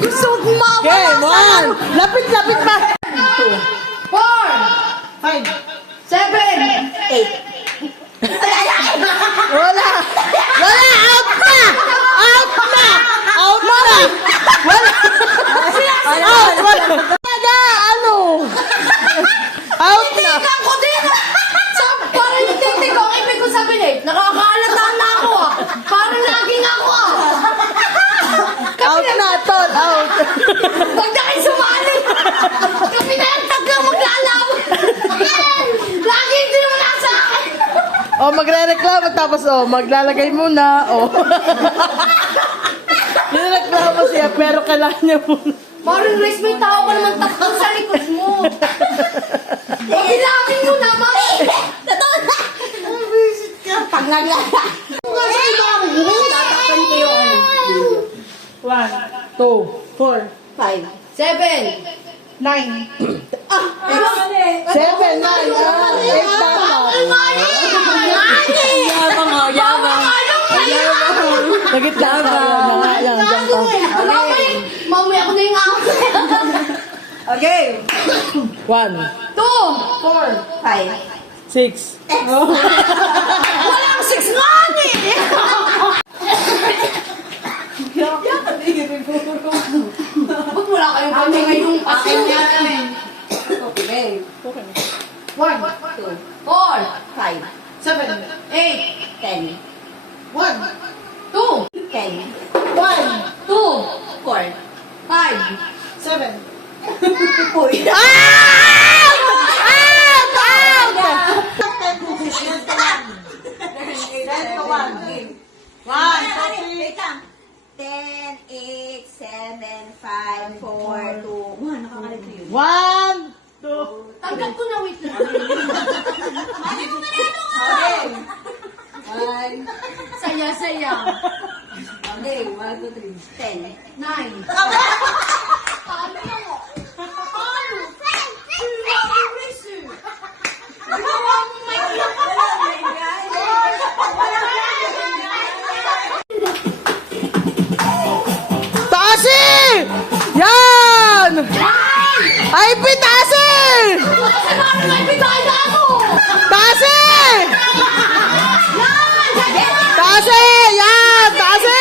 Gusto mo kumama. Game 1. Lapit pa. 4, 5. 7, 8. Wala. Out na. Wala. Ano? Out na. Tingnan ko din. Parang titig ko. Ibig ko sabihin eh. Nakakaalata na ako ah. Parang laging ako ah. Out na, tol. Out. Huwag na kayo sumali. Kami na yung tatlang maglalaban. Lagi hindi naman nasa akin. Magre-reklamo tapos maglalagay muna. Nireklamo siya pero kailangan niya muna. Parang Rice, may tao ka naman takot sa likod mo. Bilangin mo naman. Totoo na. Visit ka. Pag naglala. Tatapan kayo ano. 1, 2, 4, 5, 7, 9. 7, 9, 8 Yabang. Nagit lang tayo. Mamaya ko na yung ako. Okay. 1, 2, 4, 6. Walang 6 nga ni! Ba't wala kayong kanya ngayong akin niya eh? Okay. 1, 2, 4, 5, 7, 8, 10. 1, 2, 10. 1, 2, 4, 5. 7. Uy. One, 10, 8, 7, 5, 4, 2, 1. Nakakalit ko yun. 1, 2. Tanggal ko na, wait lang. Okay. One. Saya-saya. Okay, 1, 2, 3. 10. 9. Paano mo? Paano? Gawa mo may Taasi! Yan! Ay, pitaasi! Kasi parang may bigay na ako! Taasi! Yan! Taasi! Yan! Taasi!